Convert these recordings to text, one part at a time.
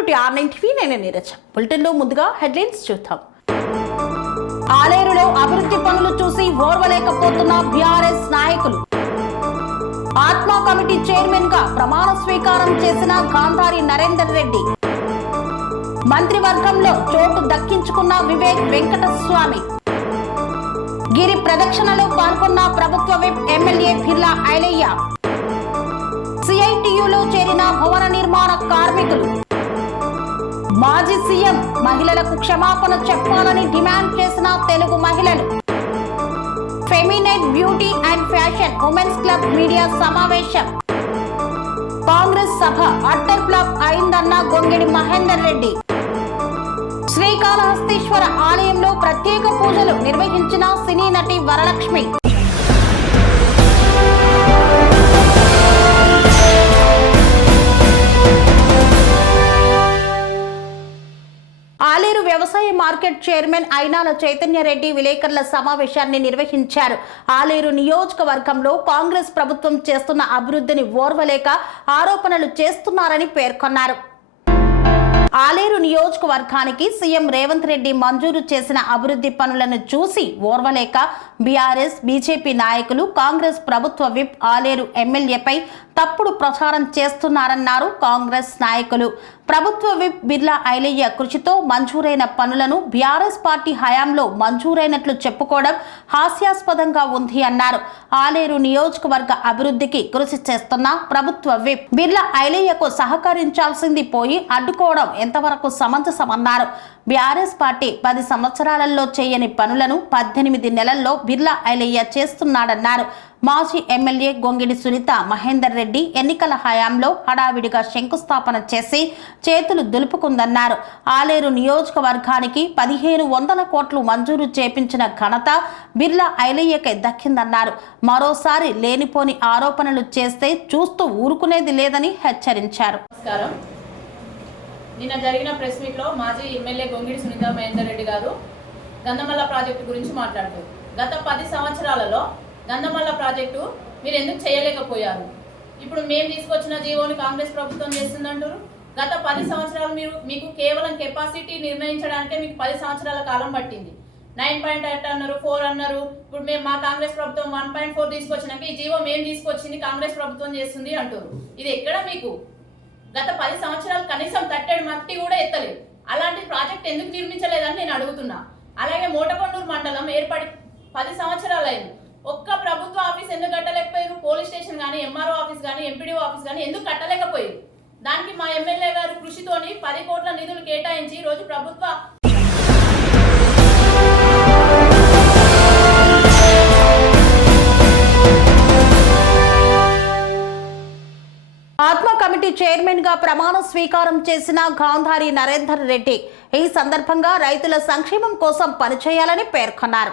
Welcome to R9 నేను నీరజ. బులెటిన్లో ముందుగా హెడ్లైన్స్ చూద్దాం. ఆలేరులో అభివృద్ధి పనులు చూసి ఓర్వలేకపోతున్న బీఆర్ఎస్ నాయకులు. ఆత్మ కమిటీ చైర్మన్ గా ప్రమాణ స్వీకారం చేసిన గాంధారి నరేందర్ రెడ్డి. మంత్రివర్గంలో చోటు దక్కించుకున్న వివేక్ వెంకటస్వామి. గిరి ప్రదక్షిణలో పాల్గొన్న ప్రభుత్వ విప్ ఎమ్మెల్యే బిర్లా ఐలయ్య. సిఐటియులో చేరిన భవన నిర్మాణ కార్మికులు. మాజీ సీఎం మహిళలకు క్షమాపణ చెప్పాలని డిమాండ్ చేసిన తెలుగు మహిళలు. Feminite beauty and fashion women's club media సమావేశం. కాంగ్రెస్ సభ అట్టర్ ఫ్లాప్ అయిందన్న గొంగిడి మహేందర్ రెడ్డి. శ్రీకాళహస్తీశ్వర ఆలయంలో ప్రత్యేక పూజలు నిర్వహించిన సినీ నటి వరలక్ష్మి. ఆలేరు వ్యవసాయ మార్కెట్ చైర్మన్ అయినాల చైతన్యరెడ్డి విలేకరుల సమావేశాన్ని నిర్వహించారు. ఆలేరు నియోజకవర్గంలో కాంగ్రెస్ ప్రభుత్వం చేస్తున్న అభివృద్ధిని ఓర్వలేక ఆరోపణలు చేస్తున్నారని పేర్కొన్నారు. ఆలేరు నియోజకవర్గానికి సీఎం రేవంత్ రెడ్డి మంజూరు చేసిన అభివృద్ధి పనులను చూసి ఓర్వలేక బీఆర్ఎస్ బీజేపీ నాయకులు కాంగ్రెస్ ప్రభుత్వ విప్ ఆలేరు ఎమ్మెల్యేపై తప్పుడు ప్రచారం చేస్తున్నారన్నారు కాంగ్రెస్ నాయకులు. ప్రభుత్వ విప్ బిర్లా ఐలయ్య కృషితో మంజూరైన పనులను బీఆర్ఎస్ పార్టీ హయాంలో మంజూరైనట్లు చెప్పుకోవడం హాస్యాస్పదంగా ఉంది అన్నారు. ఆలేరు నియోజకవర్గ అభివృద్ధికి కృషి చేస్తున్న ప్రభుత్వ విప్ బిర్లా ఐలయ్యకు సహకరించాల్సింది పోయి అడ్డుకోవడం ఎంతవరకు సమంజసమన్నారు. బీఆర్ఎస్ పార్టీ 10 సంవత్సరాలలో చేయని పనులను 18 నెలల్లో బిర్లా ఐలయ్య చేస్తున్నాడన్నారు. మాజీ ఎమ్మెల్యే గొంగిడి సునీత మహేందర్ రెడ్డి ఎన్నికల హయాంలో హడావిడిగా శంకుస్థాపన చేసి చేతులు దులుపుకుందన్నారు. ఆలేరు నియోజకవర్గానికి 1500 కోట్లు మంజూరు చేపించిన ఘనత బిర్లా ఐలయ్యకే దక్కిందన్నారు. మరోసారి లేనిపోని ఆరోపణలు చేస్తే చూస్తూ ఊరుకునేది లేదని హెచ్చరించారు. నిన్న జరిగిన ప్రెస్ మీట్లో మాజీ ఎమ్మెల్యే గొంగిడి సునీత మహేందర్ రెడ్డి గారు గంధమల్ల ప్రాజెక్టు గురించి మాట్లాడుతూ గత 10 సంవత్సరాలలో గంధమల్ల ప్రాజెక్టు మీరు ఎందుకు చేయలేకపోయారు? ఇప్పుడు మేము తీసుకొచ్చిన జీవోని కాంగ్రెస్ ప్రభుత్వం చేస్తుందంటారు. గత 10 సంవత్సరాలు మీకు కేవలం కెపాసిటీ నిర్ణయించడానికే మీకు 10 సంవత్సరాల కాలం పట్టింది. 9.8 అన్నారు, 4 అన్నారు. ఇప్పుడు మేము మా కాంగ్రెస్ ప్రభుత్వం 1.4 తీసుకొచ్చినాక ఈ జీవో మేము తీసుకొచ్చింది కాంగ్రెస్ ప్రభుత్వం చేస్తుంది అంటారు. ఇది ఎక్కడ మీకు గత 10 సంవత్సరాలు కనీసం తట్టెడు మట్టి కూడా ఎత్తలేదు. అలాంటి ప్రాజెక్ట్ ఎందుకు నిర్మించలేదని నేను అడుగుతున్నా. అలాగే మోటకొండూరు మండలం ఏర్పడి 10 సంవత్సరాలు అయింది. ఒక్క ప్రభుత్వ ఆఫీస్ ఎందుకు కట్టలేకపోయారు? పోలీస్ స్టేషన్ కానీ, ఎంఆర్ఓ ఆఫీస్ కానీ, ఎంపీడీఓ ఆఫీస్ కానీ ఎందుకు కట్టలేకపోయారు? దానికి మా ఎమ్మెల్యే గారు కృషితోని 10 కోట్ల నిధులు కేటాయించి ఈరోజు ప్రభుత్వ ఆత్మ కమిటీ చైర్మన్ గా ప్రమాణ స్వీకారం చేసిన గాంధారి నరేందర్ రెడ్డి ఈ సందర్భంగా రైతుల సంక్షేమం కోసం పనిచేయాలని పేర్కొన్నారు.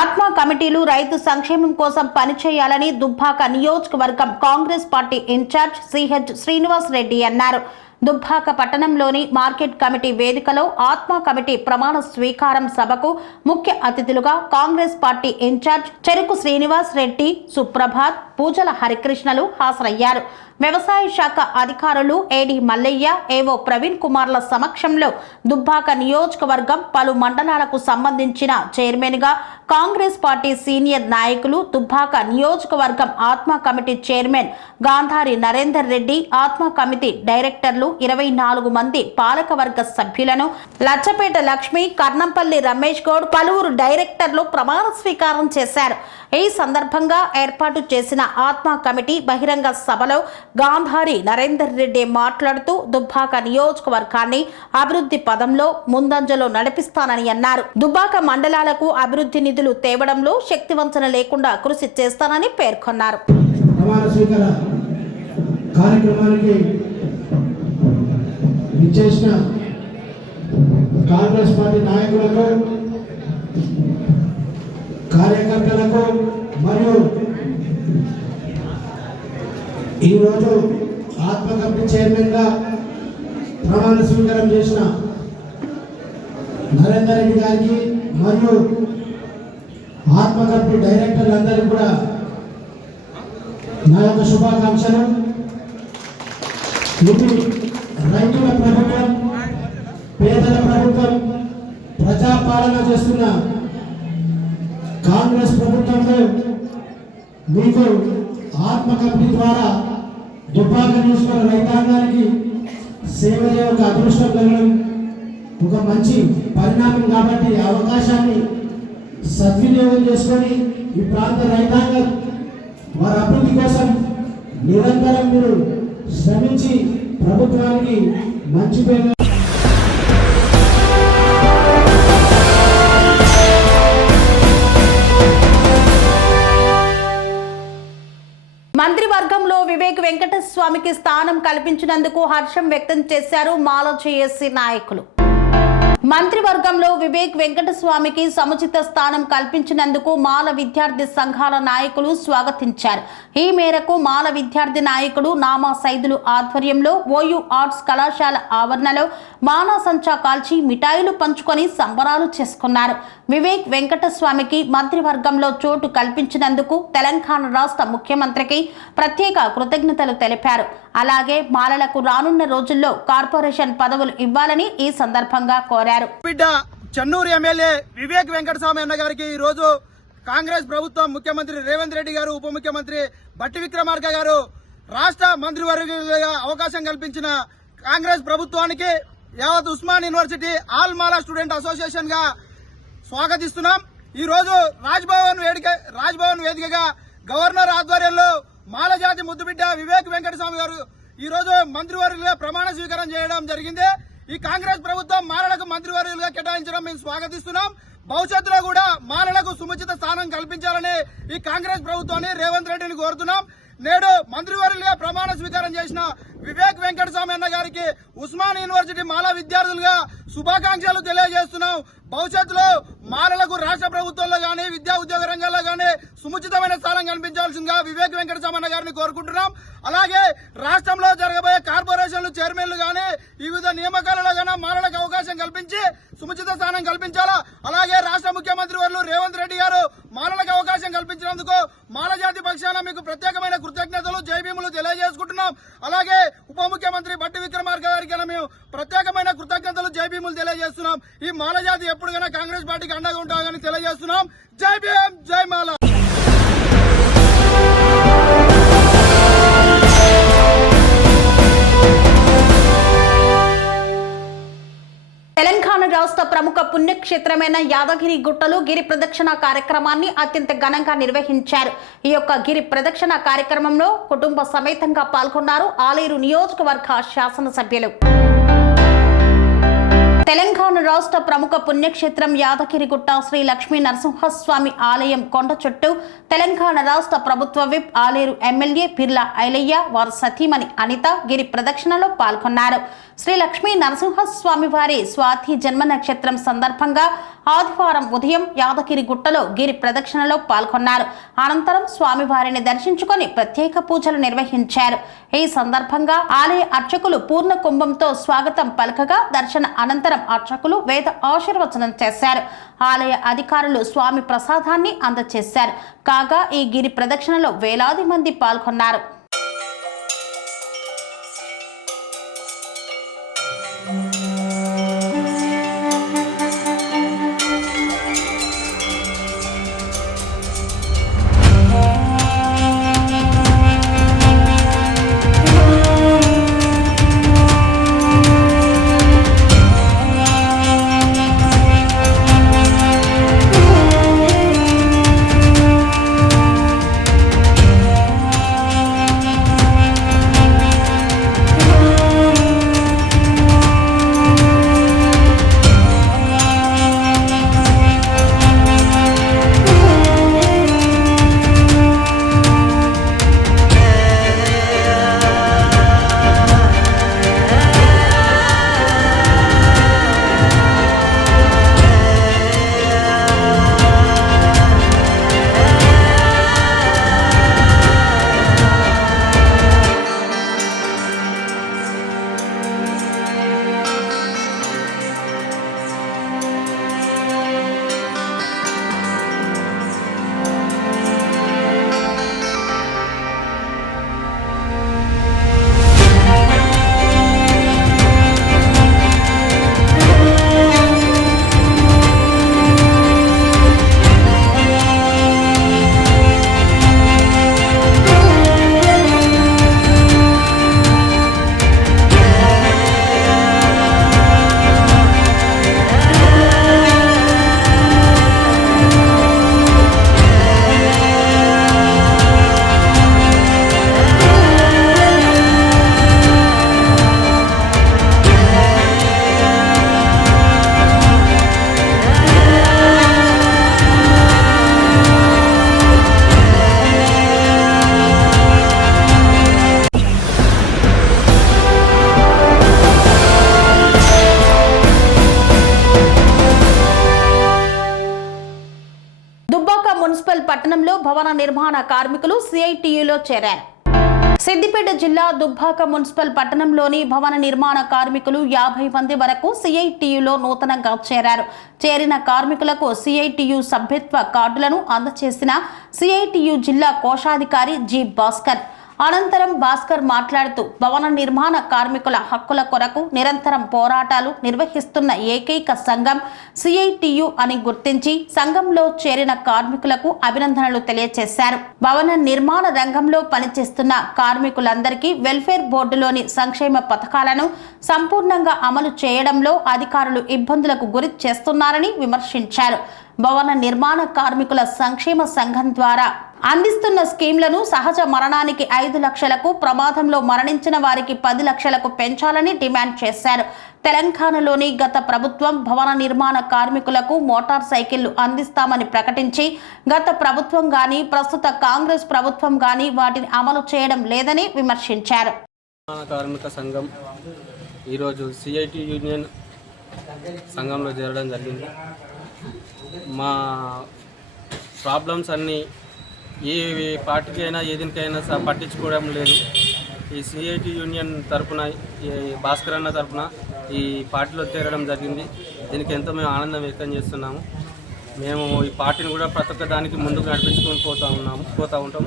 ఆత్మ కమిటీలు రైతు సంక్షేమం కోసం పనిచేయాలని దుబ్బాక నియోజకవర్గం Congress party incharge CH Srinivas Reddy అన్నారు. దుబ్బాక పట్టణంలోని మార్కెట్ కమిటీ వేదికలో ఆత్మ కమిటీ ప్రమాణ స్వీకారం సభకు ముఖ్య అతిథులుగా కాంగ్రెస్ పార్టీ ఇన్ఛార్జ్ చెరుకు శ్రీనివాస్ రెడ్డి, సుప్రభాత్, పూజల హరికృష్ణలు హాజరయ్యారు. వ్యవసాయ శాఖ అధికారులు ఏడి మల్లయ్య, ఏవో ప్రవీణ్ కుమార్ల సమక్షంలో దుబ్బాక నియోజకవర్గం పలు మండలాలకు సంబంధించిన చైర్మన్ గా కాంగ్రెస్ పార్టీ సీనియర్ నాయకులు, దుబ్బాక నియోజకవర్గం ఆత్మ కమిటీ చైర్మన్ గాంధారి నరేందర్ రెడ్డి, ఆత్మ కమిటీ డైరెక్టర్లు 24 మంది పాలకవర్గ సభ్యులను లచ్చపేట లక్ష్మి, కర్నంపల్లి రమేష్ గౌడ్, పలువురు డైరెక్టర్లు ప్రమాణ స్వీకారం చేశారు. ఈ సందర్భంగా ఏర్పాటు చేసిన ఆత్మ కమిటీ బహిరంగ సభలో గాంధారి నరేందర్ రెడ్డి మాట్లాడుతూ దుబ్బాక నియోజకవర్గాన్ని అభివృద్ధి పదంలో ముందంజలో నడిపిస్తానని అన్నారు. దుబ్బాక మండలాలకు అభివృద్ధి నిధులు తేవడంలో శక్తివంచన లేకుండా కృషి చేస్తానని పేర్కొన్నారు. కాంగ్రెస్ పార్టీ నాయకులకు, కార్యకర్తలకు మరియు ఈరోజు ఆత్మ కమిటీ చైర్మన్ గా ప్రమాణ స్వీకారం చేసిన నరేందర్ రెడ్డి గారికి మరియు ఆత్మ కమిటీ డైరెక్టర్లందరికీ కూడా నా యొక్క శుభాకాంక్షలు. రైతుల ప్రభుత్వం, పేదల ప్రభుత్వం, ప్రజాపాలన చేస్తున్న కాంగ్రెస్ ప్రభుత్వంలో మీకు ఆత్మ కమిటీ ద్వారా దుబ్బాక నియోజకవర్గ రైతాంగానికి సేవ చేయ ఒక అదృష్టం కలగడం ఒక మంచి పరిణామం కాబట్టి అవకాశాన్ని సద్వినియోగం చేసుకొని ఈ ప్రాంత రైతాంగం వారి అభివృద్ధి కోసం నిరంతరం మీరు శ్రమించి ప్రభుత్వానికి మంచి పేరు మంత్రివర్గంలో వివేక్ వెంకటస్వామికి స్థానం కల్పించినందుకు హర్షం వ్యక్తం చేశారు మాల జేఏసీ నాయకులు. మంత్రివర్గంలో వివేక్ వెంకటస్వామికి సముచిత స్థానం కల్పించినందుకు మాల విద్యార్థి సంఘాల నాయకులు స్వాగతించారు. ఈ మేరకు మాల విద్యార్థి నాయకుడు నామా సైదులు ఆధ్వర్యంలో ఓయూ ఆర్ట్స్ కళాశాల ఆవరణలో మానా సంచా కాల్చి మిఠాయిలు పంచుకొని సంబరాలు చేసుకున్నారు. వివేక్ వెంకటస్వామికి మంత్రివర్గంలో చోటు కల్పించినందుకు తెలంగాణ రాష్ట్ర ముఖ్యమంత్రికి ప్రత్యేక కృతజ్ఞతలు తెలిపారు. అలాగే మాలలకు రానున్న రోజుల్లో కార్పొరేషన్ పదవులు ఇవ్వాలని ఈ సందర్భంగా కోరారు. బిడ్డ చెన్నూరు ఎమ్మెల్యే వివేక్ వెంకటస్వామి అన్న గారికి ఈ రోజు కాంగ్రెస్ ప్రభుత్వం ముఖ్యమంత్రి రేవంత్ రెడ్డి గారు, ఉప ముఖ్యమంత్రి బట్టి విక్రమార్క గారు రాష్ట్ర మంత్రివర్గంగా అవకాశం కల్పించిన కాంగ్రెస్ ప్రభుత్వానికి యావత్ ఉస్మాన్ యూనివర్సిటీ ఆల్ మాలా స్టూడెంట్ అసోసియేషన్ గా స్వాగతిస్తున్నాం. ఈ రోజు రాజ్భవన్ వేదికగా గవర్నర్ ఆధ్వర్యంలో మాల జాతి ముద్దుబిడ్డ వివేక్ వెంకటస్వామి గారు ఈ రోజు మంత్రివర్యులుగా ప్రమాణ స్వీకారం చేయడం జరిగింది. ఈ కాంగ్రెస్ ప్రభుత్వం మాలలకు మంత్రివర్యులుగా కేటాయించడం మేము స్వాగతిస్తున్నాం. భవిష్యత్తులో కూడా మాలలకు సముచిత స్థానం కల్పించాలని ఈ కాంగ్రెస్ ప్రభుత్వాన్ని రేవంత్ రెడ్డిని కోరుతున్నాం. నేడు మంత్రివర్యులుగా ప్రమాణ స్వీకారం చేసిన వివేక్ వెంకటస్వామి అన్న గారికి ఉస్మాన్ యూనివర్సిటీ మాలా విద్యార్థులుగా శుభాకాంక్షలు తెలియజేస్తున్నాం. భవిష్యత్తులో మాలలకు రాష్ట్ర ప్రభుత్వంలో గానీ, విద్యా ఉద్యోగ రంగాల్లో గానీ సముచితమైన స్థానం కల్పించాల్సిందిగా వివేక్ వెంకటస్వామి అన్న గారిని కోరుకుంటున్నాం. అలాగే రాష్ట్రంలో జరగబోయే కార్పొరేషన్లు చైర్మన్లు గానీ వివిధ నియామకాలలో గానీ మాలలకు అవకాశం కల్పించి సముచిత స్థానం కల్పించాలా. అలాగే రాష్ట్ర ముఖ్యమంత్రి వర్యులు రేవంత్ రెడ్డి గారు మాలలకు అవకాశం కల్పించినందుకు మాల జాతి పక్షాన మీకు ప్రత్యేకమైన కృతజ్ఞతలు, జైభీములు తెలియజేసుకుంటున్నాం. అలాగే ఉప ముఖ్యమంత్రి బట్టి విక్రమార్క గారికి మేము ప్రత్యేకమైన కృతజ్ఞతలు, జైభీములు తెలియజేస్తున్నాం. ఈ మాల జాతి ఎప్పుడుగైనా కాంగ్రెస్ పార్టీకి అండగా ఉంటామని తెలియజేస్తున్నాం. జై భీమ్, జై మాల. తెలంగాణ రాష్ట్ర ప్రముఖ పుణ్యక్షేత్రమైన యాదగిరి గుట్టలో గిరి ప్రదక్షిణ కార్యక్రమాన్ని అత్యంత ఘనంగా నిర్వహించారు. ఈ యొక్క గిరి ప్రదక్షిణ కార్యక్రమంలో కుటుంబ సమేతంగా పాల్గొన్నారు ఆలేరు నియోజకవర్గ శాసనసభ్యులు. తెలంగాణ రాష్ట్ర ప్రముఖ పుణ్యక్షేత్రం యాదగిరిగుట్ట శ్రీ లక్ష్మీ నరసింహస్వామి ఆలయం కొండ చుట్టూ తెలంగాణ రాష్ట్ర ప్రభుత్వ విప్ ఆలేరు ఎమ్మెల్యే పిర్లా ఐలయ్య వారి సతీమణి అనిత గిరి ప్రదక్షిణలో పాల్గొన్నారు. శ్రీ లక్ష్మీ నరసింహస్వామి వారి స్వాతి జన్మ నక్షత్రం సందర్భంగా ఆదివారం ఉదయం యాదగిరిగుట్టలో గిరి ప్రదక్షిణలో పాల్గొన్నారు. అనంతరం స్వామివారిని దర్శించుకొని ప్రత్యేక పూజలు నిర్వహించారు. ఈ సందర్భంగా ఆలయ అర్చకులు పూర్ణ కుంభంతో స్వాగతం పలకగా దర్శన అనంతరం అర్చకులు వేద ఆశీర్వచనం చేశారు. ఆలయ అధికారులు స్వామి ప్రసాదాన్ని అందజేశారు. కాగా ఈ గిరి ప్రదక్షిణలో వేలాది మంది పాల్గొన్నారు. మున్సిపల్ పట్టణంలో భవన నిర్మాణ కార్మికులు సిఐటియులో చేరారు. సిద్దిపేట జిల్లా దుబ్బాక మున్సిపల్ పట్టణంలోని భవన నిర్మాణ కార్మికులు 50 మంది వరకు సిఐటియులో నూతనంగా చేరారు. చేరిన కార్మికులకు సిఐటియు సభ్యత్వ కార్డులను అందజేసిన సిఐటియు జిల్లా కోశాధికారి జి భాస్కర్. అనంతరం భాస్కర్ మాట్లాడుతూ భవన నిర్మాణ కార్మికుల హక్కుల కొరకు నిరంతరం పోరాటాలు నిర్వహిస్తున్న ఏకైక సంఘం సిఐటియు అని గుర్తించి సంఘంలో చేరిన కార్మికులకు అభినందనలు తెలియజేశారు. భవన నిర్మాణ రంగంలో పనిచేస్తున్న కార్మికులందరికీ వెల్ఫేర్ బోర్డులోని సంక్షేమ పథకాలను సంపూర్ణంగా అమలు చేయడంలో అధికారులు ఇబ్బందులకు గురి చేస్తున్నారని విమర్శించారు. భవన నిర్మాణ కార్మికుల సంక్షేమ సంఘం ద్వారా అందిస్తున్న స్కీంలను సహజ మరణానికి 5 లక్షలకు, ప్రమాదంలో మరణించిన వారికి 10 లక్షలకు పెంచాలని డిమాండ్ చేశారు. తెలంగాణలోని గత ప్రభుత్వం భవన నిర్మాణ కార్మికులకు మోటార్ సైకిళ్లు అందిస్తామని ప్రకటించి గత ప్రభుత్వం గాని ప్రస్తుత కాంగ్రెస్ ప్రభుత్వం గాని వాటిని అమలు చేయడం లేదని విమర్శించారు. కార్మిక సంఘం ఈరోజు సిఐటి యూనియన్ సంఘంలో చేరడం జరిగింది. మా ప్రాబ్లమ్స్ అన్నీ ఏ పార్టీకైనా ఏదికైనా పట్టించుకోవడం లేదు. ఈ సిఐటి యూనియన్ తరఫున భాస్కర్ అన్న తరఫున ఈ పార్టీలో చేరడం జరిగింది. దీనికి ఎంతో మేము ఆనందం వ్యక్తం చేస్తున్నాము. మేము ఈ పార్టీని కూడా ప్రతి ఒక్క దానికి ముందుకు నడిపించుకొని పోతూ ఉంటాం.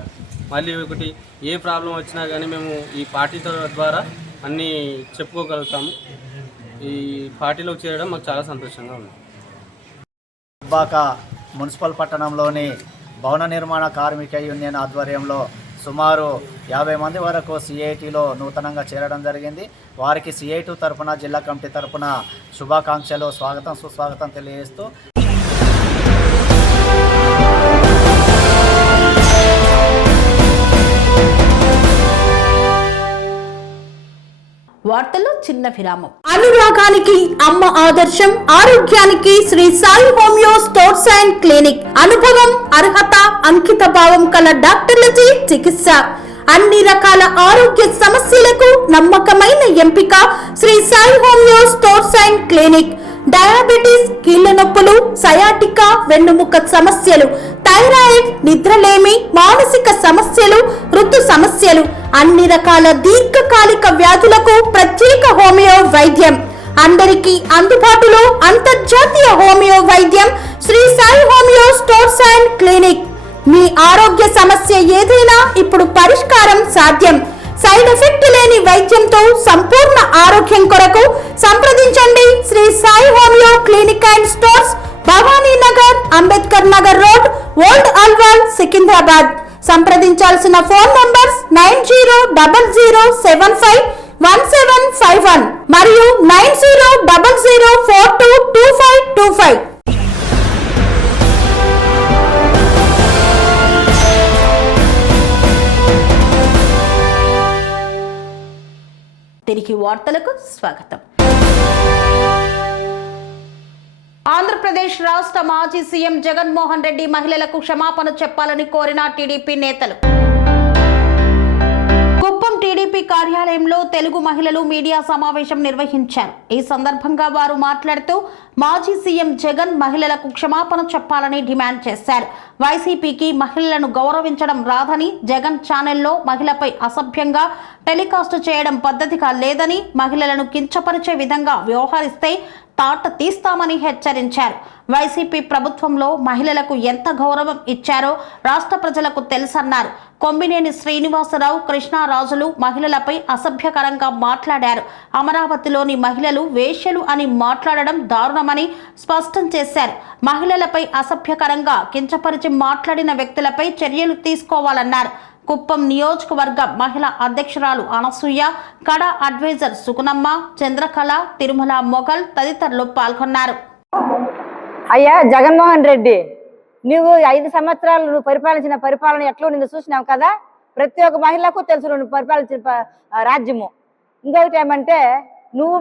మళ్ళీ ఒకటి ఏ ప్రాబ్లం వచ్చినా కానీ మేము ఈ పార్టీ ద్వారా అన్నీ చెప్పుకోగలుగుతాము. ఈ పార్టీలో చేరడం మాకు చాలా సంతోషంగా ఉంది. దుబ్బాక మున్సిపల్ పట్టణంలోని భవన నిర్మాణ కార్మిక యూనియన్ ఆధ్వర్యంలో సుమారు 50 మంది వరకు సిఐటిలో నూతనంగా చేరడం జరిగింది. వారికి సిఐటి తరఫున జిల్లా కమిటీ తరఫున శుభాకాంక్షలు, స్వాగతం సుస్వాగతం తెలియజేస్తూ వార్తల్లో చిన్న విరామం. అనురాగానికి అమ్మ ఆదర్శం, ఆరోగ్యానికి Sri Sai homeo stores and clinic. అనుభవం, అర్హత, అంకిత భావం కల డాక్టర్లచే చికిత్స. అన్ని రకాల ఆరోగ్య సమస్యలకు నమ్మకమైన ఎంపిక Sri Sai homeo stores and clinic. Diabetes, కీళ్ల నొప్పులు, సయాటికా, వెన్నుముక సమస్యలు, థైరాయిడ్, నిద్రలేమి, మానసిక సమస్యలు, ఋతు సమస్యలు, అన్ని రకాల దీర్ఘకాలిక వ్యాధులకు ప్రత్యేక హోమియో వైద్యం. అందరికీ అందుబాటులో అంతర్జాతీయ హోమియో వైద్యం Shri Sai homeo stores and clinic. మీ ఆరోగ్య సమస్య ఏదైనా ఇప్పుడు పరిష్కారం సాధ్యం. సైడ్ ఎఫెక్ట్ లేని వైద్యంతో సంపూర్ణ ఆరోగ్యం కొరకు సంప్రదించండి Shri Sai homeo clinic and stores, Bhavani Nagar, Ambedkar Nagar road, old Alwal, Secunderabad. సంప్రదించాల్సిన ఫోన్ నంబర్స్ 9000751751 మరియు 9000422525. తిరిగి వార్తలకు స్వాగతం. ఆంధ్రప్రదేశ్ రాష్ట్ర మాజీ సీఎం జగన్మోహన్ రెడ్డి మహిళలకు క్షమాపణ చెప్పాలని కోరిన టీడీపీ నేతలు. కుప్పం టీడీపీ కార్యాలయంలో తెలుగు మహిళలు మీడియా సమావేశం నిర్వహించారు. ఈ సందర్భంగా వారు మాట్లాడుతూ మాజీ సీఎం జగన్ మహిళలకు క్షమాపణ చెప్పాలని డిమాండ్ చేశారు. వైసీపీకి మహిళలను గౌరవించడం రాదని, జగన్ ఛానల్లో మహిళపై అసభ్యంగా టెలికాస్ట్ చేయడం పద్ధతిగా లేదని, మహిళలను కించపరిచే విధంగా వ్యవహరిస్తే తాట తీస్తామని హెచ్చరించారు. వైసీపీ ప్రభుత్వంలో మహిళలకు ఎంత గౌరవం ఇచ్చారో రాష్ట్ర ప్రజలకు తెలుసన్నారు. కొమ్మినేని శ్రీనివాసరావు, కృష్ణారాజులు మహిళలపై అసభ్యకరంగా మాట్లాడారు. అమరావతిలోని మహిళలు వేశ్యలు అని మాట్లాడడం దారుణమని స్పష్టం చేశారు. మహిళలపై అసభ్యకరంగా కించపరిచి మాట్లాడిన వ్యక్తులపై చర్యలు తీసుకోవాలన్నారు. కుప్పం నియోజకవర్గ మహిళా అధ్యక్షురాలు అనసూయ, కడ అడ్వైజర్ సుగుణమ్మ, చంద్రకళ, తిరుమల మొఘల్ తదితరులు పాల్గొన్నారు. అయ్యా జగన్మోహన్ రెడ్డి, నువ్వు 5 సంవత్సరాలు నువ్వు పరిపాలించిన పరిపాలన ఎట్లా నిన్ను చూసినావు కదా. ప్రతి ఒక్క మహిళకు తెలుసు నువ్వు పరిపాలించిన రాజ్యము. ఇంకొకటి ఏమంటే నువ్వు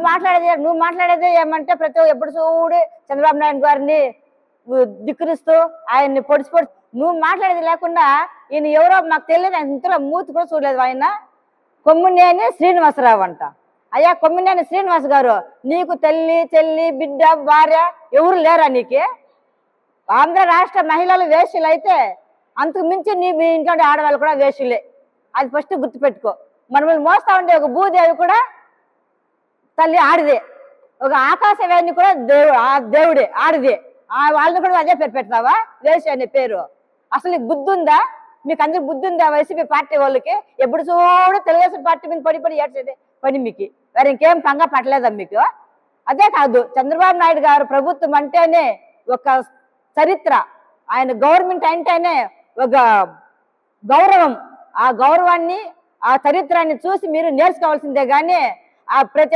మాట్లాడేదే ఏమంటే ప్రతి ఒక్క ఎప్పుడు చూడు చంద్రబాబు నాయుడు గారిని ధిక్కరిస్తూ ఆయన్ని పొడిచి నువ్వు మాట్లాడేది లేకుండా ఈయన ఎవరో మాకు తెలియదు, ఆయన ఇంతలో మూతి కూడా చూడలేదు. ఆయన కొమ్మినేని శ్రీనివాసరావు అంట. అయ్యా కొమ్మినేని శ్రీనివాస్ గారు, నీకు తల్లి చెల్లి బిడ్డ భార్య ఎవరు లేరా? నీకే ఆంధ్ర రాష్ట్ర మహిళలు వేశ్యలు అయితే అంతకు మించి మీ ఇంట్లో ఆడవాళ్ళు కూడా వేశ్యలే. అది ఫస్ట్ గుర్తుపెట్టుకో. మనల్ని మోస్తా ఉండే ఒక భూదేవి కూడా తల్లి ఆడిదే, ఒక ఆకాశవేణి కూడా దేవుడే ఆడిదే. వాళ్ళని కూడా అదే పేరు పెడతావా వేశ్య అనే పేరు? అసలు నీకు బుద్ధి ఉందా? మీకు అందరికి బుద్ధి ఉందా? వైసీపీ పార్టీ వాళ్ళకి ఎప్పుడు చూడు తెలుగుదేశం పార్టీ మీద పడి ఏడ్చేదే పని మీకు. మరి ఇంకేం పంగ పట్టలేదా మీకు? అదే కాదు, చంద్రబాబు నాయుడు గారు ప్రభుత్వం అంటేనే ఒక చరిత్ర, ఆయన గవర్నమెంట్ అంటేనే ఒక గౌరవం. ఆ గౌరవాన్ని ఆ చరిత్రాన్ని చూసి మీరు నేర్చుకోవాల్సిందే. కానీ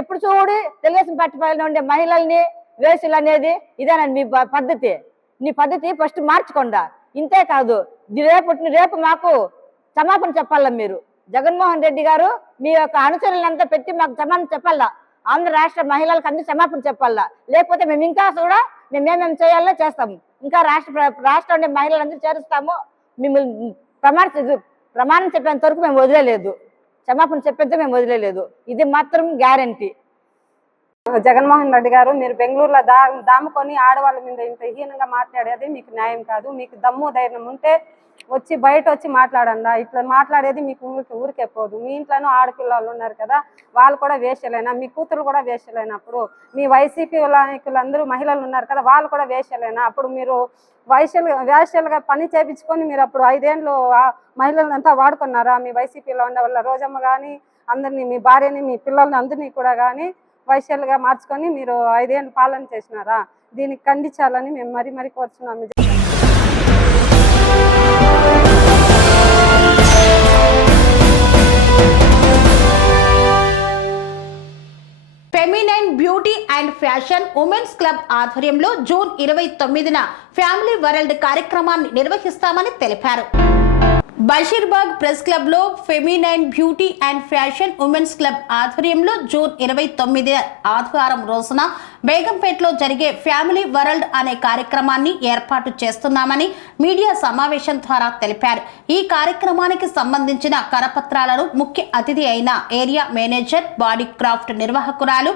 ఎప్పుడు చూడు తెలుగుదేశం పార్టీ పైన ఉండే మహిళల్ని వేసులు అనేది ఇదేనండి మీ పద్ధతి. నీ పద్ధతి ఫస్ట్ మార్చుకోండా. ఇంతే కాదు, రేపు మాకు క్షమాపణ చెప్పాలా మీరు. జగన్మోహన్ రెడ్డి గారు మీ యొక్క అనుచరులంతా పెట్టి మాకు క్షమాపణ చెప్పాలా. ఆంధ్ర రాష్ట్ర మహిళలకు అన్ని క్షమాపణ చెప్పాలా. లేకపోతే మేము ఇంకా కూడా మేమేమేమి చేయాలో చేస్తాము. ఇంకా రాష్ట్రం ఉండే మహిళలందరూ చేరుస్తాము. మిమ్మల్ని ప్రమాణం చెప్పేంత వరకు మేము వదిలేదు, క్షమాపణ చెప్పేంత మేము వదిలేదు. ఇది మాత్రం గ్యారంటీ. జగన్మోహన్ రెడ్డి గారు, మీరు బెంగళూరులో దాముకొని ఆడవాళ్ళ మీద ఇంత హీనంగా మాట్లాడేది మీకు న్యాయం కాదు. మీకు దమ్ము ధైర్యం ఉంటే వచ్చి బయట వచ్చి మాట్లాడండి. ఇట్లా మాట్లాడేది మీకు ఊరికే పోదు. మీ ఇంట్లోనూ ఆడపిల్లలు ఉన్నారు కదా, వాళ్ళు కూడా వేశ్యలేనా? మీ కూతురు కూడా వేశ్యలేనప్పుడు మీ వైసీపీ నాయకులందరూ మహిళలు ఉన్నారు కదా, వాళ్ళు కూడా వేశ్యలేనా? అప్పుడు మీరు వేశ్యలుగా పని చేయించుకొని మీరు అప్పుడు 5 ఏళ్ళు మహిళలంతా వాడుకున్నారా? మీ వైసీపీలో ఉండే వాళ్ళ రోజమ్మ కానీ అందరినీ, మీ భార్యని, మీ పిల్లల్ని అందరినీ కూడా కానీ వైశ్యాలుగా మార్చుకొని మీరు 5 ఏళ్ళు పాలన చేసినారా? దీనికి ఖండించాలని మేము మరీ కోరుతున్నాము. Feminine beauty and fashion women's club ఆధ్వర్యంలో జూన్ 29న ఫ్యామిలీ వరల్డ్ కార్యక్రమాన్ని నిర్వహిస్తామని తెలిపారు. బషీర్బాగ్ ప్రెస్ క్లబ్ లో feminine beauty and fashion women's club ఆధ్వర్యంలో జూన్ 29 ఆదివారం రోజున బేగంపేటలో జరిగే ఫ్యామిలీ వరల్డ్ అనే కార్యక్రమాన్ని ఏర్పాటు చేస్తున్నామని మీడియా సమావేశం ద్వారా తెలిపారు. ఈ కార్యక్రమానికి సంబంధించిన కరపత్రాలను ముఖ్య అతిథి అయిన ఏరియా మేనేజర్, బాడీ క్రాఫ్ట్ నిర్వాహకురాలు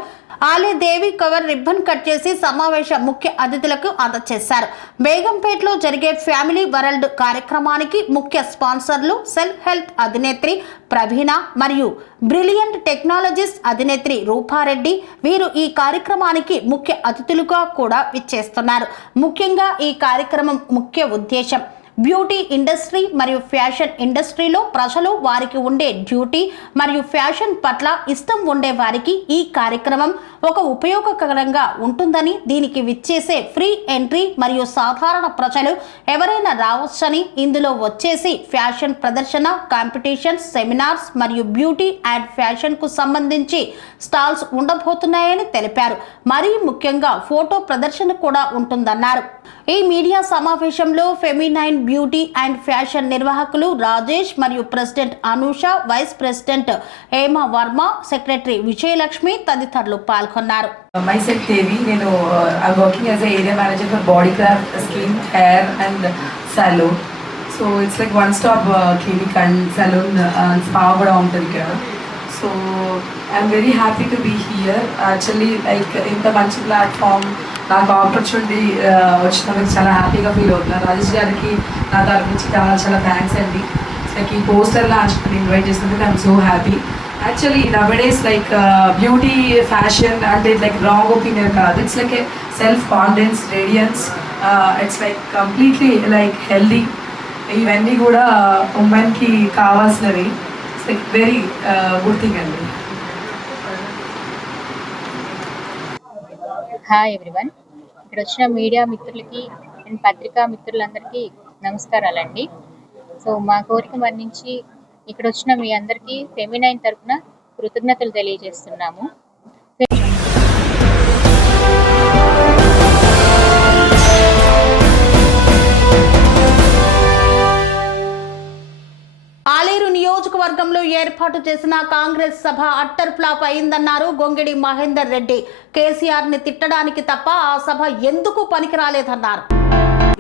ఆలేదేవి కవర్ రిబ్బన్ కట్ చేసి సమావేశ ముఖ్య అతిథులకు అందజేశారు. బేగంపేటలో జరిగే ఫ్యామిలీ వరల్డ్ కార్యక్రమానికి ముఖ్య స్పాన్సర్లు సెల్ఫ్ హెల్త్ అధినేత్రి ప్రవీణ మరియు బ్రిలియంట్ టెక్నాలజీస్ అధినేత్రి రూపారెడ్డి. వీరు ఈ కార్యక్రమానికి ముఖ్య అతిథులుగా కూడా విచ్చేస్తున్నారు. ముఖ్యంగా ఈ కార్యక్రమం ముఖ్య ఉద్దేశం బ్యూటీ ఇండస్ట్రీ మరియు ఫ్యాషన్ ఇండస్ట్రీలో ప్రజలు వారికి ఉండే డ్యూటీ మరియు ఫ్యాషన్ పట్ల ఇష్టం ఉండే వారికి ఈ కార్యక్రమం ఒక ఉపయోగకరంగా ఉంటుందని, దీనికి విచ్చేసే ఫ్రీ ఎంట్రీ మరియు సాధారణ ప్రజలు ఎవరైనా రావచ్చని, ఇందులో వచ్చేసి ఫ్యాషన్ ప్రదర్శన, కాంపిటీషన్స్, సెమినార్స్ మరియు బ్యూటీ అండ్ ఫ్యాషన్ కు సంబంధించి స్టాల్స్ ఉండబోతున్నాయని తెలిపారు. మరీ ముఖ్యంగా ఫోటో ప్రదర్శన కూడా ఉంటుందన్నారు. ఈ మీడియా సమావేశంలో ఫెమినైన్ బ్యూటీ అండ్ ఫ్యాషన్ నిర్వాహకులు రాజేష్ మరియు president Anusha, vice president Hema Varma, secretary Vijayalakshmi తదితరులు పాల్గొన్నారు. Myself Devi, I'm working as an area manager for body craft, skin, hair and salon. So it's like one-stop clinic and salon and spa kuda untadi ikkada. So I'm very happy to be here. Actually, like inta manchi platform నాకు opportunity వచ్చినందుకు చాలా హ్యాపీగా feel అవుతున్నాను. రాజేష్ గారికి నా తరఫు నుంచి చాలా థ్యాంక్స్ అండి. లైక్ ఈ పోస్టర్ లాంచ్ ఇన్వైట్ చేసినందుకు I'm so happy. Actually nowadays like beauty fashion అంటే లైక్ రాంగ్ ఒపీనియన్ కాదు. It's like a self confidence, radiance. It's like completely like healthy. ఇవన్నీ కూడా ఉమెన్కి కావాల్సినవి. It's like very good thing అండి. Hi everyone. ఇక్కడ వచ్చిన మీడియా మిత్రులకి అండ్ పత్రికా మిత్రులందరికీ నమస్కారాలండి. సో మా కోరిక మన్నించి ఇక్కడ వచ్చిన మీ అందరికీ ఫెమినైన్ తరఫున కృతజ్ఞతలు తెలియజేస్తున్నాము. ఆలేరు నియోజకవర్గంలో ఏర్పాటు చేసిన కాంగ్రెస్ సభ అట్టర్ ఫ్లాప్ అయిందన్నారు గొంగిడి మహేందర్ రెడ్డి. కేసీఆర్ ని తిట్టడానికి తప్ప ఆ సభ ఎందుకు పనికిరాలేదన్నారు.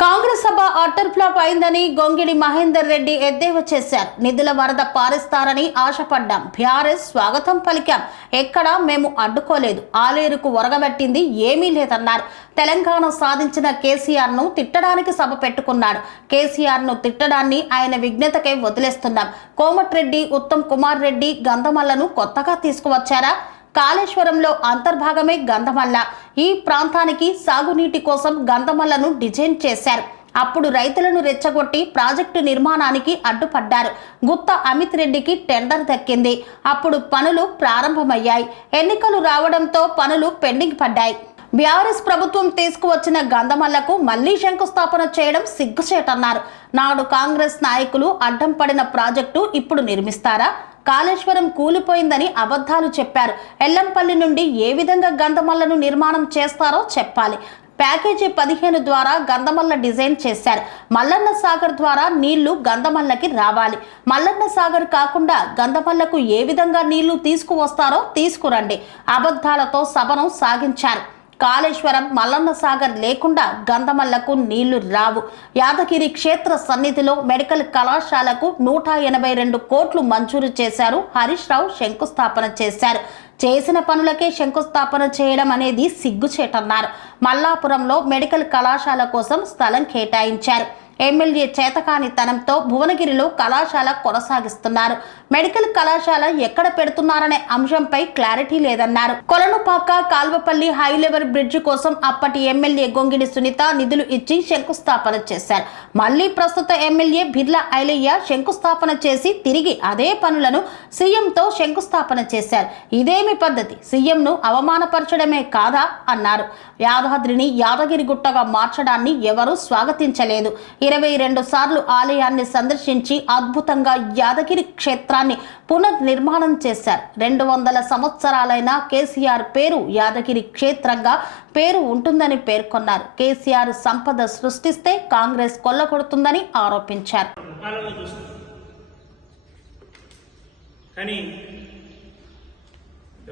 కాంగ్రెస్ సభ అట్టర్ ఫ్లాప్ అయిందని గొంగిడి మహేందర్ రెడ్డి ఎద్దేవా చేశారు. నిధుల వరద పారిస్తారని ఆశపడ్డాం, బీఆర్ఎస్ స్వాగతం పలికాం, ఎక్కడా మేము అడ్డుకోలేదు, ఆలేరుకు ఒరగబెట్టింది ఏమీ లేదన్నారు. తెలంగాణ సాధించిన కేసీఆర్ ను తిట్టడానికి సభ పెట్టుకున్నాడు. కేసీఆర్ ను తిట్టడాన్ని ఆయన విజ్ఞతకే వదిలేస్తున్నాం. కోమటిరెడ్డి, ఉత్తమ్ కుమార్ రెడ్డి గంధమల్లను కొత్తగా తీసుకువచ్చారా? కాళేశ్వరంలో అంతర్భాగమే గంధమల్ల. ఈ ప్రాంతానికి సాగునీటి కోసం గంధమల్లను డిజైన్ చేశారు. అప్పుడు రైతులను రెచ్చగొట్టి ప్రాజెక్టు నిర్మాణానికి అడ్డుపడ్డారు. గుత్త అమిత్ రెడ్డికి టెండర్ దక్కింది. అప్పుడు పనులు ప్రారంభమయ్యాయి. ఎన్నికలు రావడంతో పనులు పెండింగ్ పడ్డాయి. బీఆర్ఎస్ ప్రభుత్వం తీసుకువచ్చిన గంధమల్లకు మళ్లీ శంకుస్థాపన చేయడం సిగ్గుచేటన్నారు. నాడు కాంగ్రెస్ నాయకులు అడ్డం పడిన ప్రాజెక్టు ఇప్పుడు నిర్మిస్తారా? కాళేశ్వరం కూలిపోయిందని అబద్ధాలు చెప్పారు. ఎల్లంపల్లి నుండి ఏ విధంగా గంధమల్లను నిర్మాణం చేస్తారో చెప్పాలి. ప్యాకేజీ 15 ద్వారా గంధమల్ల డిజైన్ చేశారు. మల్లన్న సాగర్ ద్వారా నీళ్లు గంధమల్లకి రావాలి. మల్లన్న సాగర్ కాకుండా గంధమల్లకు ఏ విధంగా నీళ్లు తీసుకువస్తారో తీసుకురండి. అబద్ధాలతో సభను సాగించారు. కాళేశ్వరం, మల్లన్న సాగర్ లేకుండా గంధమల్లకు నీళ్లు రావు. యాదగిరి క్షేత్ర సన్నిధిలో మెడికల్ కళాశాలకు 182 కోట్లు మంజూరు చేశారు. హరీష్ రావు శంకుస్థాపన చేశారు. చేసిన పనులకే శంకుస్థాపన చేయడం అనేది సిగ్గుచేటన్నారు. మల్లాపురంలో మెడికల్ కళాశాల కోసం స్థలం కేటాయించారు. ఎమ్మెల్యే చేతకానితనంతో భువనగిరిలో కళాశాల కొనసాగిస్తున్నారు. మెడికల్ కళాశాల ఎక్కడ పెడుతున్నారనే అంశంపై క్లారిటీ లేదన్నారు. Kolanupaka, Kalvapalli high level bridge కోసం అప్పటి ఎమ్మెల్యే గొంగిడి సునీత నిధులు ఇచ్చి శంకుస్థాపన చేశారు. మళ్లీ ప్రస్తుత ఎమ్మెల్యే బిర్లా ఐలయ్య శంకుస్థాపన చేసి తిరిగి అదే పనులను సీఎంతో శంకుస్థాపన చేశారు. ఇదేమి పద్ధతి? సీఎంను అవమానపరచడమే కాదా అన్నారు. యాదాద్రిని యాదగిరిగుట్టగా మార్చడాన్ని ఎవరూ స్వాగతించలేదు. 22 సార్లు ఆలయాన్ని సందర్శించి అద్భుతంగా యాదగిరి క్షేత్రాన్ని పునర్నిర్మాణం చేశారు. 200 సంవత్సరాలైన కేసీఆర్ పేరు యాదగిరి క్షేత్రంగా పేరు ఉంటుందని పేర్కొన్నారు. కేసీఆర్ సంపద సృష్టిస్తే కాంగ్రెస్ కొల్లగొడుతుందని ఆరోపించారు.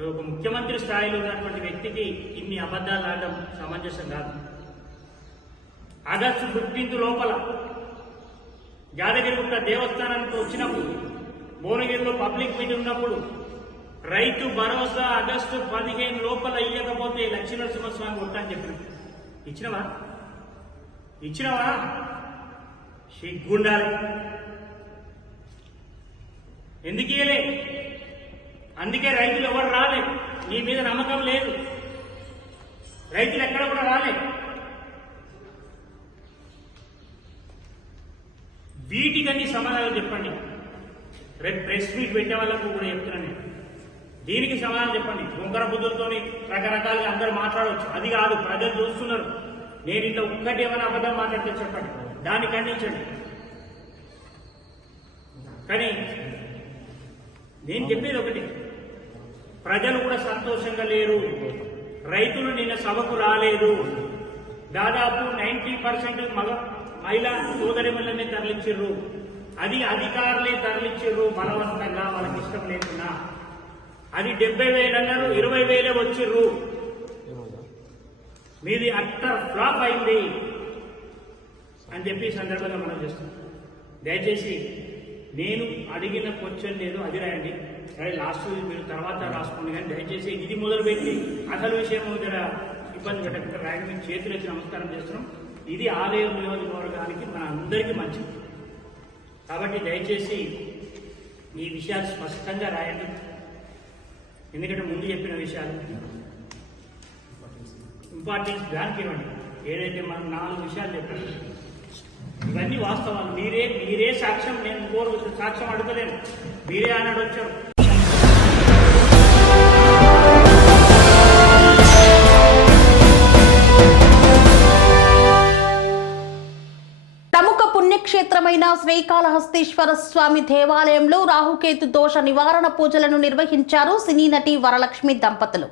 ఒక ముఖ్యమంత్రి స్థాయిలో ఉన్నటువంటి వ్యక్తికి ఇన్ని అబద్ధాలు ఆడడం సమంజసం కాదు. ఆగస్టు 15 లోపల యాదగిరిగుట్ట దేవస్థానానికి వచ్చినప్పుడు, భువనగిరిలో పబ్లిక్ మీటింగ్ ఉన్నప్పుడు రైతు భరోసా ఆగస్టు 15 లోపల ఇయ్యకపోతే లక్ష్మీనరసింహస్వామి కొట్టా అని చెప్పిన. ఇచ్చినవా? సిగ్గుండాలి. ఎందుకు ఇయ్యలే? అందుకే రైతులు ఎవరు రాలే. నీ మీద నమ్మకం లేదు. రైతులు ఎక్కడ కూడా రాలే. వీటికన్నీ సమాధానం చెప్పండి. రేపు ప్రెస్ మీట్ పెట్టే వాళ్ళకు కూడా చెప్తున్నాను నేను. దీనికి సమాధానం చెప్పండి. గుంకర బుద్ధులతో రకరకాలుగా అందరూ మాట్లాడవచ్చు. అది కాదు, ప్రజలు చూస్తున్నారు. నేను ఇంత ఒక్కటి ఏమైనా అబద్ధం మాట్లాడితే చెప్పండి, దాన్ని ఖండించండి. కానీ నేను చెప్పేది ఒకటి, ప్రజలు కూడా సంతోషంగా లేరు. రైతులు నిన్న సభకు రాలేదు. దాదాపు 90% మహిళా సోదరిమల్ని తరలించారు. అది అధికారులే తరలించారు బలవంతంగా, వాళ్ళకి ఇష్టం లేకున్నా. అది 70,000 అన్నారు, 20,000 వచ్చిర్రు. మీది అట్టర్ ఫ్లాప్ అయింది అని చెప్పి ఈ సందర్భంగా మనం చేస్తున్నాం. దయచేసి నేను అడిగిన క్వశ్చన్ లేదు, అది రాయండి. సరే, లాస్ట్ మీరు తర్వాత రాసుకోండి. కానీ దయచేసి ఇది మొదలుపెట్టి అసలు విషయం జర ఇబ్బంది పెట్టకుండా రాయండి. మీకు చేతులు వచ్చి నమస్కారం చేస్తున్నాం. ఇది ఆలయం నియోజకవర్గానికి మన అందరికీ మంచిది. కాబట్టి దయచేసి ఈ విషయాలు స్పష్టంగా రాయండి. ఎందుకంటే ముందు చెప్పిన విషయాలు ఇంపార్టెన్స్ దానికి ఇవ్వండి. ఏదైతే మనం 4 విషయాలు చెప్పాలి, ఇవన్నీ వాస్తవాలు. మీరే సాక్ష్యం. నేను ఇంకోరు సాక్ష్యం అడగలేను. మీరే ఆనాడు వచ్చారు. ప్రముఖ పుణ్యక్షేత్రమైన శ్రీకాళహస్తీశ్వర స్వామి దేవాలయంలో రాహుకేతు దోష నివారణ పూజలను నిర్వహించారు సినీ నటి వరలక్ష్మి దంపతులు.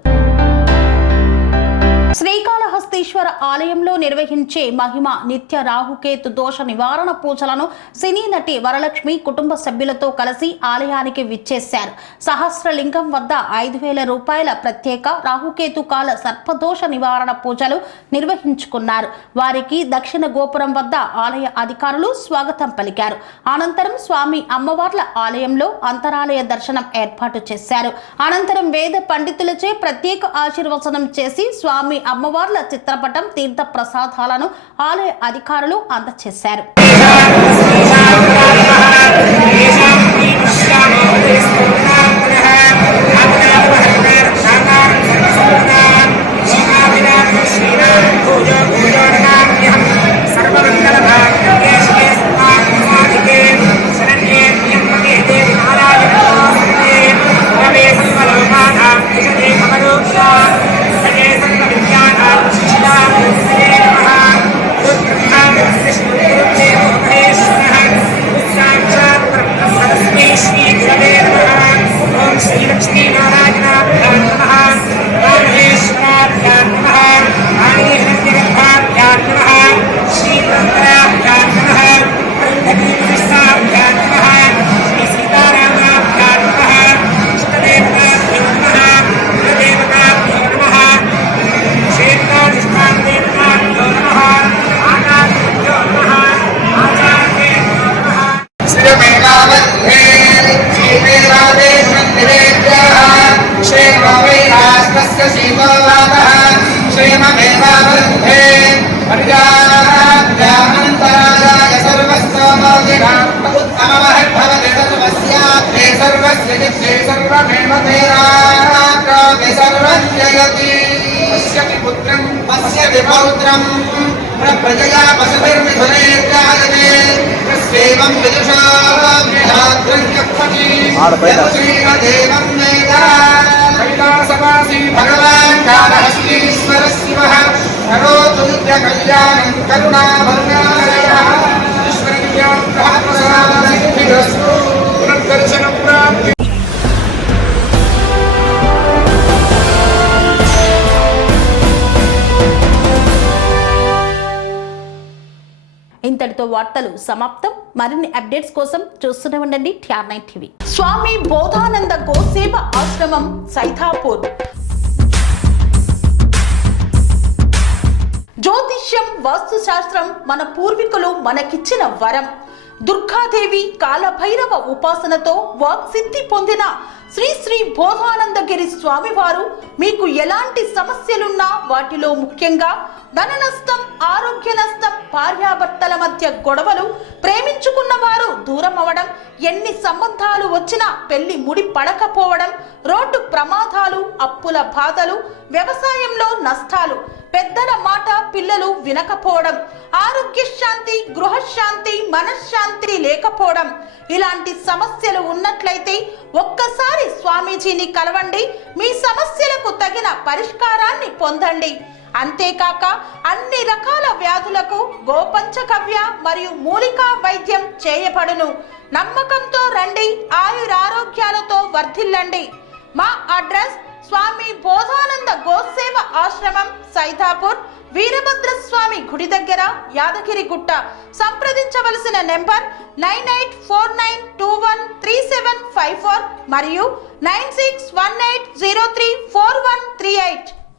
శ్రీకాళహస్తీశ్వర ఆలయంలో నిర్వహించే మహిమ నిత్య రాహుకేతు దోష నివారణ పూజలను సినీ నటి వరలక్ష్మి కుటుంబ సభ్యులతో కలిసి ఆలయానికి విచ్చేశారు. సహస్రలింగం వద్ద 5,000 రూపాయల ప్రత్యేక రాహుకేతు కాల సర్పదోష నివారణ పూజలు నిర్వహించుకున్నారు. వారికి దక్షిణ గోపురం వద్ద ఆలయ అధికారులు స్వాగతం పలికారు. అనంతరం స్వామి అమ్మవార్ల ఆలయంలో అంతరాలయ దర్శనం ఏర్పాటు చేశారు. అనంతరం వేద పండితులచే ప్రత్యేక ఆశీర్వచనం చేసి స్వామి అమ్మవార్ల చిత్రపటం తీర్థ ప్రసాదాలను ఆలయ అధికారులు అందజేశారు. భగవాన్ కాళహస్తీశ్వర శివః కరోతు కళ్యాణం కరుణాభరణాలయః ఈశ్వరజ్ఞానప్రసాదసిద్ధిరస్తు పునర్దర్శనం ప్రాప్తి. ఇంతటితో వార్తలు సమాప్తం. మరిన్ని అప్డేట్స్ కోసం చూస్తూనే ఉండండి TR9 TV. స్వామి బోధానంద గోసేవ ఆశ్రమం సైథాపూర్. జ్యోతిష్యం, వాస్తుశాస్త్రం మన పూర్వీకులు మనకిచ్చిన వరం. దుర్గాదేవి, కాలభైరవ ఉపాసనతో వాక్సిద్ధి పొందిన శ్రీ శ్రీ బోధానందగిరి స్వామివారు మీకు ఎలాంటి సమస్యలున్నా, వాటిలో ముఖ్యంగా ధన నష్టం, ఆరోగ్య నష్టం, భార్యాభర్తల మధ్య గొడవలు, ప్రేమించుకున్న వారు దూరం అవడం, ఎన్ని సంబంధాలు వచ్చినా పెళ్లి ముడి పడకపోవడం, రోడ్డు ప్రమాదాలు, అప్పుల బాధలు, వ్యవసాయంలో నష్టాలు, పెద్దల మాట పిల్లలు వినకపోవడం, ఆరోగ్య శాంతి, గృహశాంతి, మనశ్శాంతి లేకపోవడం, ఇలాంటి సమస్యలు ఉన్నట్లయితే ఒక్కసారి స్వామీజీని కలవండి. మీ సమస్యలకు తగిన పరిష్కారాన్ని పొందండి. అంతేకాక అన్ని రకాల వ్యాధులకు గోపంచకవ్య మరియు మూలికా వైద్యం చేయబడును. నమ్మకంతో రండి, ఆయురారోగ్యాలతో వర్ధిల్లండి. మా అడ్రస్ స్వామి బోధానంద గోసేవ ఆశ్రమం, సైథాపూర్, వీరభద్రస్వామి గుడి దగ్గర, యాదగిరిగుట్ట. సంప్రదించవలసిన నెంబర్ 9849213754 మరియు 9618034138.